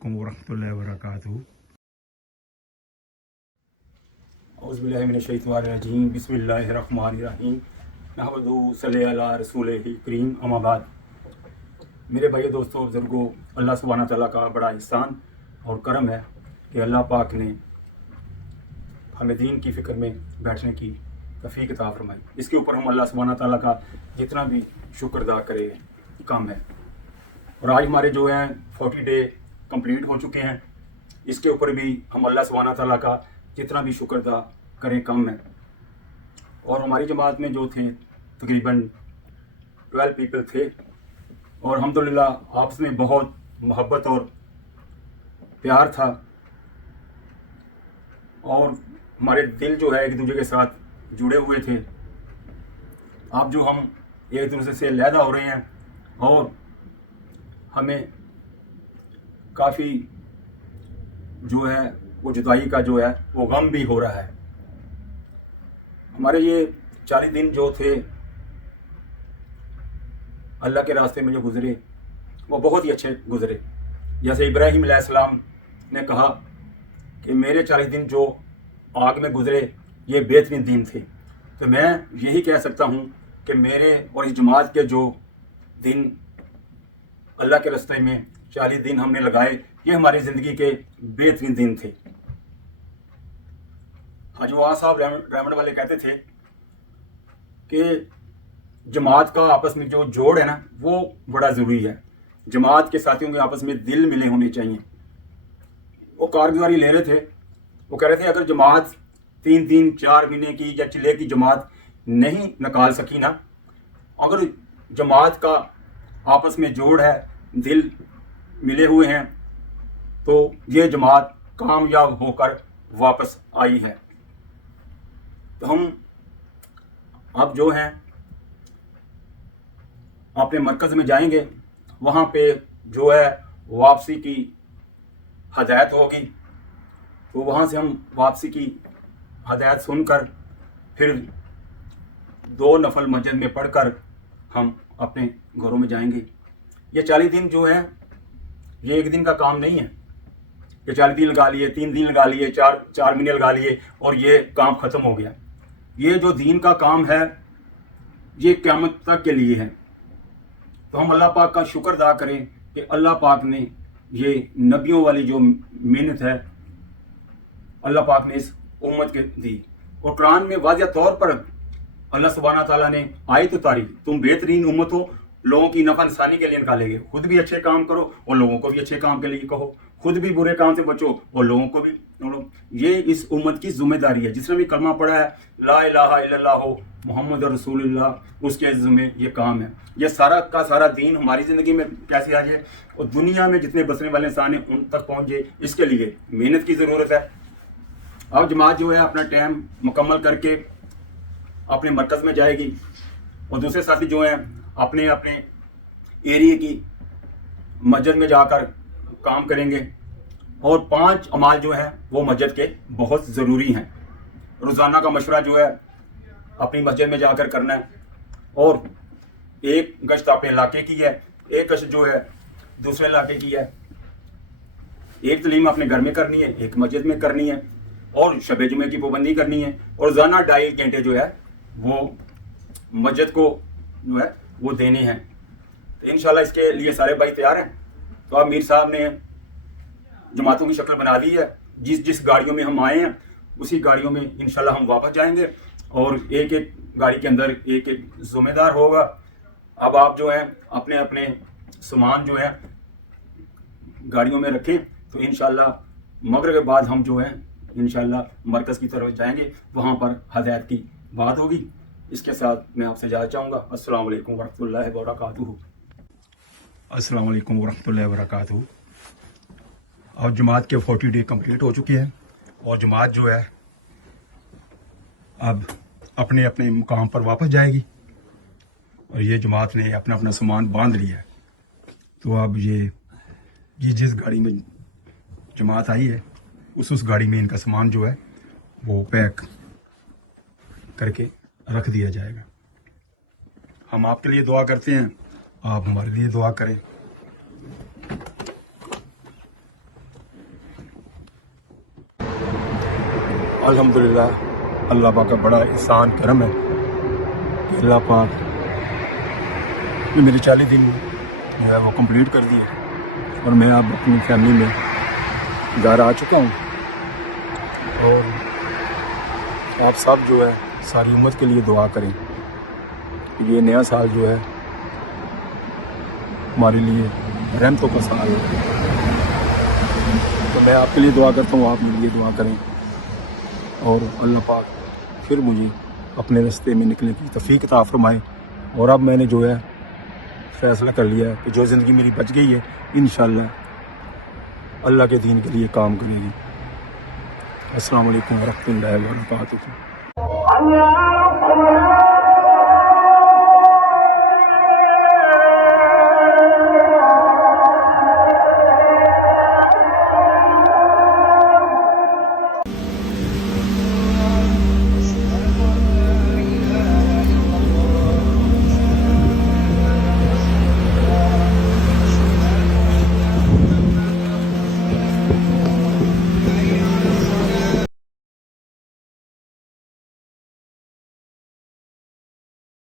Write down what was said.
अस्सलामुअलैकुम वरहमतुल्लाहि वबरकातुहू। औज़ुबिल्लाहि मिनश्शैतानिर्रजीम बिस्मिल्लाहिर्रहमानिर्रहीम नहमदुहु सल्ली अला रसूलिहिल करीम अम्मा बाद। मेरे भाई दोस्तों बुजुर्गों, अल्लाह सुब्हाना तआला का बड़ा एहसान और करम है कि अल्लाह पाक ने हमें दीन की फ़िक्र में बैठने की तौफ़ीक अता फरमाई। इसके ऊपर हम अल्लाह सुब्हाना तआला का जितना भी शुक्र अदा करें कम है। और आज हमारे जो हैं 40 डे कंप्लीट हो चुके हैं। इसके ऊपर भी हम अल्लाह सुब्हाना तआला का जितना भी शुक्र अदा करें कम है। और हमारी जमात में जो थे तकरीबन 12 पीपल थे और अल्हम्दुलिल्लाह आपस में बहुत मोहब्बत और प्यार था और हमारे दिल जो है एक दूसरे के साथ जुड़े हुए थे। अब जो हम एक दूसरे से अलहदा हो रहे हैं और हमें काफ़ी जो है वो जुदाई का जो है वो गम भी हो रहा है। हमारे ये 40 दिन जो थे अल्लाह के रास्ते में जो गुज़रे वो बहुत ही अच्छे गुज़रे। जैसे इब्राहीम अलैहिस्सलाम ने कहा कि मेरे 40 दिन जो आग में गुज़रे ये बेहतरीन दिन थे। तो मैं यही कह सकता हूँ कि मेरे और इस जमात के जो दिन अल्लाह के रास्ते में 40 दिन हमने लगाए ये हमारी ज़िंदगी के बेहतरीन दिन थे। हाजी वाह साहब रहमत वाले कहते थे कि जमात का आपस में जो जोड़ है ना वो बड़ा ज़रूरी है। जमात के साथियों के आपस में दिल मिले होने चाहिए। वो कारगुजारी ले रहे थे, वो कह रहे थे अगर जमात 3-4 महीने की या चिले की जमात नहीं निकाल सकी ना, अगर जमात का आपस में जोड़ है, दिल मिले हुए हैं, तो ये जमात कामयाब होकर वापस आई है। तो हम अब जो हैं अपने मरकज़ में जाएंगे, वहाँ पे जो है वापसी की हदायत होगी। तो वहाँ से हम वापसी की हदायत सुनकर फिर 2 नफल मस्जिद में पढ़कर हम अपने घरों में जाएंगे। ये 40 दिन जो है ये एक दिन का काम नहीं है कि 40 दिन लगा लिए, 3 दिन लगा लिए, 4 महीने लगा लिए और ये काम ख़त्म हो गया। ये जो दीन का काम है ये क़यामत तक के लिए है। तो हम अल्लाह पाक का शुक्र अदा करें कि अल्लाह पाक ने ये नबियों वाली जो मेहनत है अल्लाह पाक ने इस उम्मत के दी। और कुरान में वाज़िह तौर पर अल्लाह सुब्हाना ताला ने आयत उतारी, तुम बेहतरीन उम्मत हो, लोगों की नफ़ा नसानी के लिए निकालेंगे। खुद भी अच्छे काम करो और लोगों को भी अच्छे काम के लिए कहो, खुद भी बुरे काम से बचो और लोगों को भी बोलो। ये इस उम्मत की जिम्मेदारी है। जिसने भी कलमा पढ़ा है ला इलाहा इल्लल्लाह मुहम्मद रसूलुल्लाह, उसके ज़िम्मे ये काम है। ये सारा का सारा दीन हमारी ज़िंदगी में कैसे आ जाए और दुनिया में जितने बसने वाले इंसान हैं उन तक पहुँच जाए, इसके लिए मेहनत की ज़रूरत है। अब जमात जो है अपना टाइम मुकम्मल करके अपने मरकज़ में जाएगी और दूसरे साथी जो हैं अपने अपने एरिया की मस्जिद में जाकर काम करेंगे। और 5 अमाल जो हैं वो मस्जिद के बहुत ज़रूरी हैं। रोज़ाना का मशवरा जो है अपनी मस्जिद में जाकर करना है और एक गश्त अपने इलाके की है, एक गश्त जो है दूसरे इलाके की है, एक तलीम अपने घर में करनी है, एक मस्जिद में करनी है और शब जुमे की पाबंदी करनी है। और रोज़ाना 2.5 घंटे जो है वो मस्जिद को जो है वो देने हैं। तो इंशाल्लाह इसके लिए सारे भाई तैयार हैं। तो अब मीर साहब ने जमातों की शक्ल बना दी है। जिस गाड़ियों में हम आए हैं उसी गाड़ियों में इंशाल्लाह हम वापस जाएंगे और एक एक गाड़ी के अंदर एक एक ज़िम्मेदार होगा। अब आप जो है अपने अपने सामान जो है गाड़ियों में रखें। तो इंशाल्लाह मगरिब के बाद हम जो है इंशाल्लाह मरकज़ की तरफ जाएंगे, वहाँ पर हदायत की बात होगी। इसके साथ मैं आपसे जाना चाहूँगा। अस्सलाम वालेकुम वरहमतुल्लाहि वबरकातुहू। अस्सलाम वालेकुम वरहमतुल्लाहि वबरकातुहू। और जमात के 40 डे कंप्लीट हो चुके हैं और जमात जो है अब अपने अपने मुकाम पर वापस जाएगी। और ये जमात ने अपना अपना सामान बांध लिया है। तो अब ये जिस गाड़ी में जमात आई है उस गाड़ी में इनका सामान जो है वो पैक करके रख दिया जाएगा। हम आपके लिए दुआ करते हैं, आप हमारे लिए दुआ करें। अल्हम्दुलिल्लाह अल्लाह पाक का बड़ा एहसान करम है कि अल्लाह पाक ने मेरे 40 दिन जो है वो कंप्लीट कर दिए और मैं अब अपनी फैमिली में घर आ चुका हूँ। और आप सब जो है सारी उम्मत के लिए दुआ करें कि ये नया साल जो है हमारे लिए रहमतों का साल है। तो मैं आपके लिए दुआ करता हूँ, आप मेरे लिए दुआ करें और अल्लाह पाक फिर मुझे अपने रास्ते में निकलने की तौफीक अता फरमाए। और अब मैंने जो है फ़ैसला कर लिया है कि जो ज़िंदगी मेरी बच गई है इंशाअल्लाह अल्लाह के दीन के लिए काम करेगी। अस्सलाम वालेकुम व रहमतुल्लाहि व बरकातुहू।